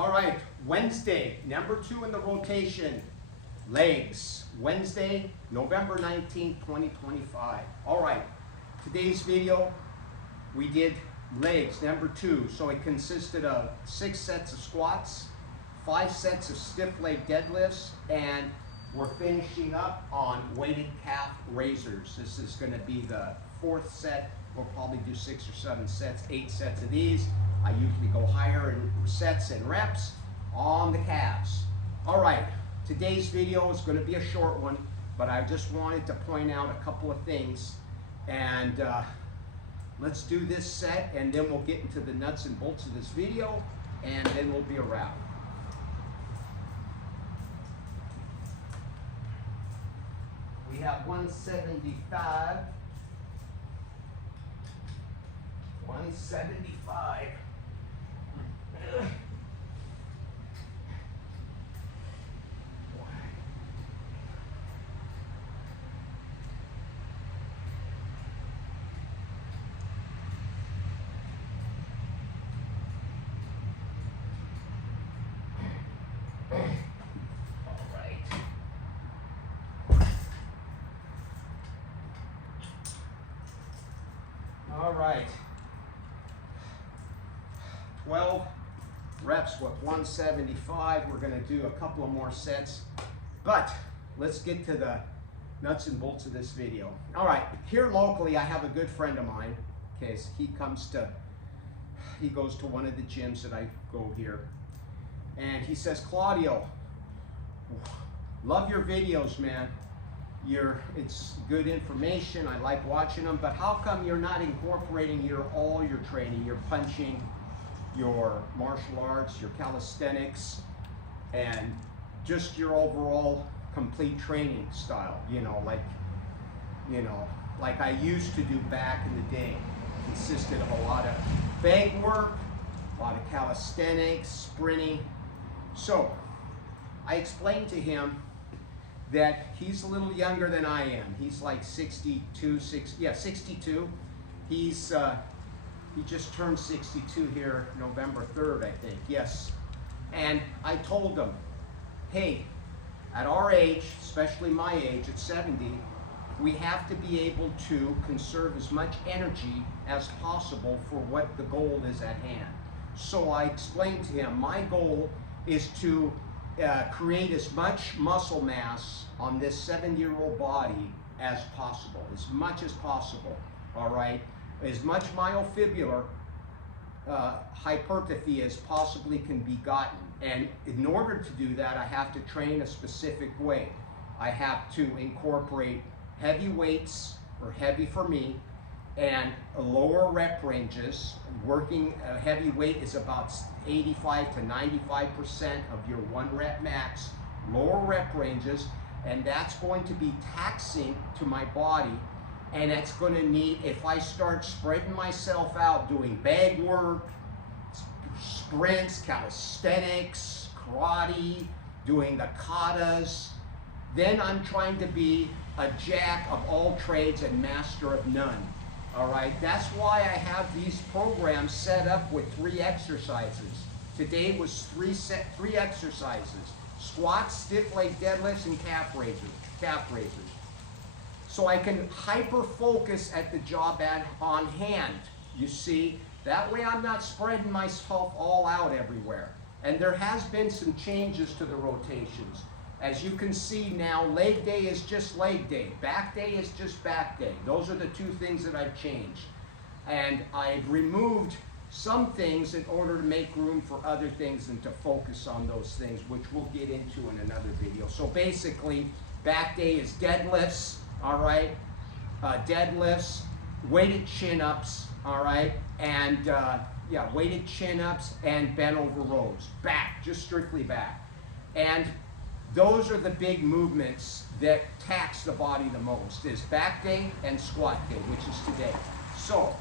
All right, Wednesday, number 2 in the rotation, legs. Wednesday, November 19th, 2025. All right, today's video, we did legs, number 2. So it consisted of 6 sets of squats, 5 sets of stiff leg deadlifts, and we're finishing up on weighted calf raisers. This is going to be the 4th set. We'll probably do 6 or 7 sets, 8 sets of these. I usually go higher in sets and reps on the calves. All right, today's video is going to be a short one, but I just wanted to point out a couple of things. And let's do this set, and then we'll get into the nuts and bolts of this video, and then we'll be a wrap. We have 175. 175. All right. 12 reps with 175. We're going to do a couple of more sets, but let's get to the nuts and bolts of this video. All right, here locally, I have a good friend of mine. Okay, so he goes to one of the gyms that I go here, and he says, Claudio, love your videos, man. It's good information. I like watching them, but how come you're not incorporating all your training, your punching, your martial arts, your calisthenics, and just your overall complete training style, like I used to do back in the day. It consisted of a lot of bag work, a lot of calisthenics, sprinting. So I explained to him that he's a little younger than I am. He's like 62. He just turned 62 here November 3rd, I think, yes. And I told him, hey, at our age, especially my age at 70, we have to be able to conserve as much energy as possible for what the goal is at hand. So I explained to him, my goal is to create as much muscle mass on this 7-year-old body as possible, as much as possible, all right? As much myofibular hypertrophy as possibly can be gotten. And in order to do that, I have to train a specific way. I have to incorporate heavy weights, or heavy for me, and lower rep ranges. Working a heavy weight is about 85 to 95% of your 1 rep max, lower rep ranges, and that's going to be taxing to my body. And it's going to need, if I start spreading myself out doing bag work, sprints, calisthenics, karate, doing the katas, then I'm trying to be a jack of all trades and master of none. All right, that's why I have these programs set up with 3 exercises. Today was 3 exercises: squats, stiff leg deadlifts, and calf raisers. So I can hyper focus at the job on hand. You see, that way I'm not spreading myself all out everywhere. And there has been some changes to the rotations. As you can see now, leg day is just leg day. Back day is just back day. Those are the 2 things that I've changed. And I've removed some things in order to make room for other things and to focus on those things, which we'll get into in another video. So basically, back day is deadlifts, all right? Deadlifts, weighted chin-ups, all right? And weighted chin-ups and bent over rows. Back, just strictly back. And those are the big movements that tax the body the most, is back day and squat day, which is today. So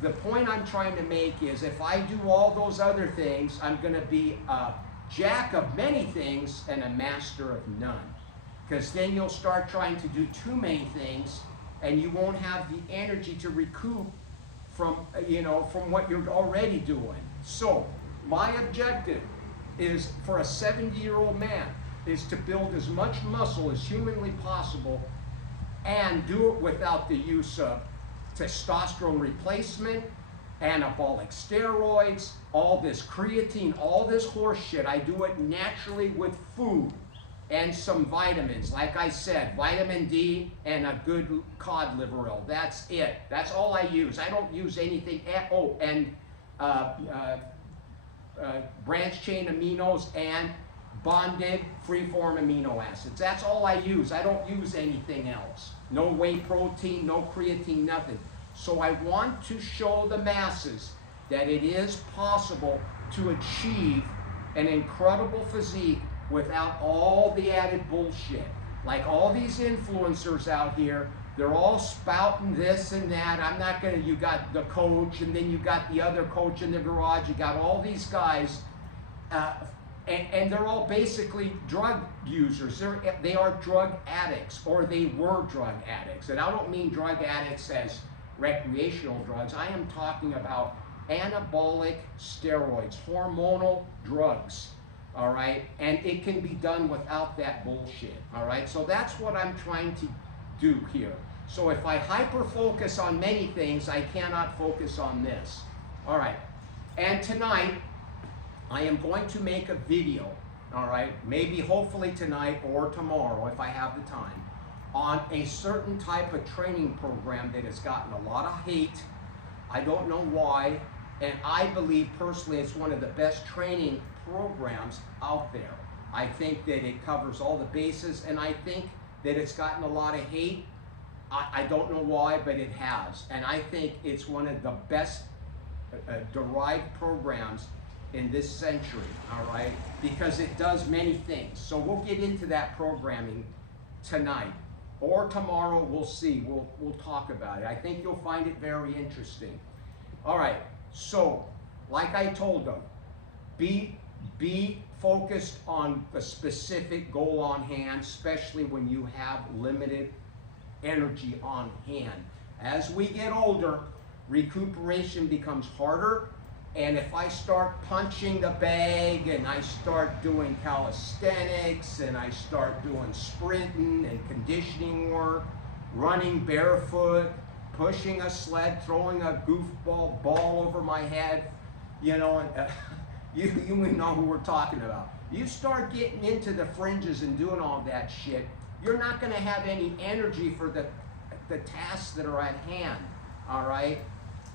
the point I'm trying to make is, if I do all those other things, I'm going to be a jack of many things and a master of none. Because then you'll start trying to do too many things, and you won't have the energy to recoup from what you're already doing. So My objective is for a 70-year-old man is to build as much muscle as humanly possible and do it without the use of testosterone replacement, anabolic steroids, all this creatine, all this horse shit. I do it naturally with food and some vitamins. Like I said, vitamin D and a good cod liver oil. That's it. That's all I use. I don't use anything. Oh, and branched chain aminos and bonded free-form amino acids. That's all I use. I don't use anything else. No whey protein, no creatine, nothing. So I want to show the masses that it is possible to achieve an incredible physique without all the added bullshit. Like all these influencers out here, they're all spouting this and that. I'm not gonna, you got the coach and then you got the other coach in the garage. You got all these guys and they're all basically drug users. They are drug addicts, or they were drug addicts. And I don't mean drug addicts as recreational drugs. I am talking about anabolic steroids, hormonal drugs, all right? And it can be done without that bullshit, all right? So that's what I'm trying to do here. So if I hyper-focus on many things, I cannot focus on this. All right, and tonight, I am going to make a video, all right, maybe hopefully tonight or tomorrow if I have the time, on a certain type of training program that has gotten a lot of hate. I don't know why, and I believe personally it's one of the best training programs out there. I think that it covers all the bases, and I think that it's gotten a lot of hate. I don't know why, but it has, and I think it's one of the best derived programs in this century, all right, because it does many things. So we'll get into that programming tonight or tomorrow. We'll see. We'll talk about it. I think you'll find it very interesting. All right, so like I told them, be focused on a specific goal on hand, especially when you have limited energy on hand. As we get older, recuperation becomes harder. And if I start punching the bag and I start doing calisthenics and I start doing sprinting and conditioning work, running barefoot, pushing a sled, throwing a goofball ball over my head, you know, you know who we're talking about. You start getting into the fringes and doing all that shit, you're not going to have any energy for the tasks that are at hand, all right?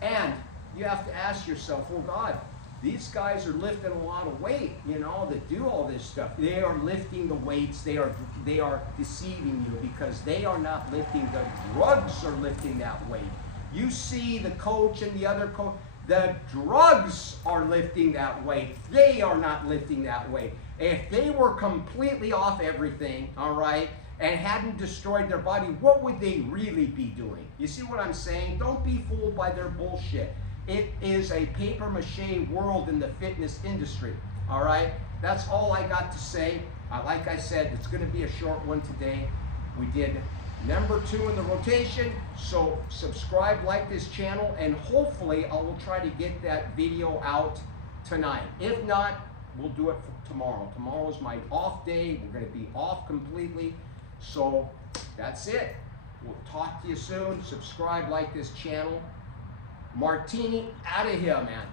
And you have to ask yourself, well, God, these guys are lifting a lot of weight, you know, that do all this stuff. They are lifting the weights. They are deceiving you because they are not lifting. The drugs are lifting that weight. You see the coach and the other coach, the drugs are lifting that weight. They are not lifting that weight. If they were completely off everything, all right, and hadn't destroyed their body, what would they really be doing? You see what I'm saying? Don't be fooled by their bullshit. It is a paper-mache world in the fitness industry, all right? That's all I got to say. Like I said, it's going to be a short one today. We did number 2 in the rotation, so subscribe, like this channel, and hopefully I will try to get that video out tonight. If not, we'll do it for tomorrow. Tomorrow is my off day. We're going to be off completely, so that's it. We'll talk to you soon. Subscribe, like this channel. Martini, out of here, man.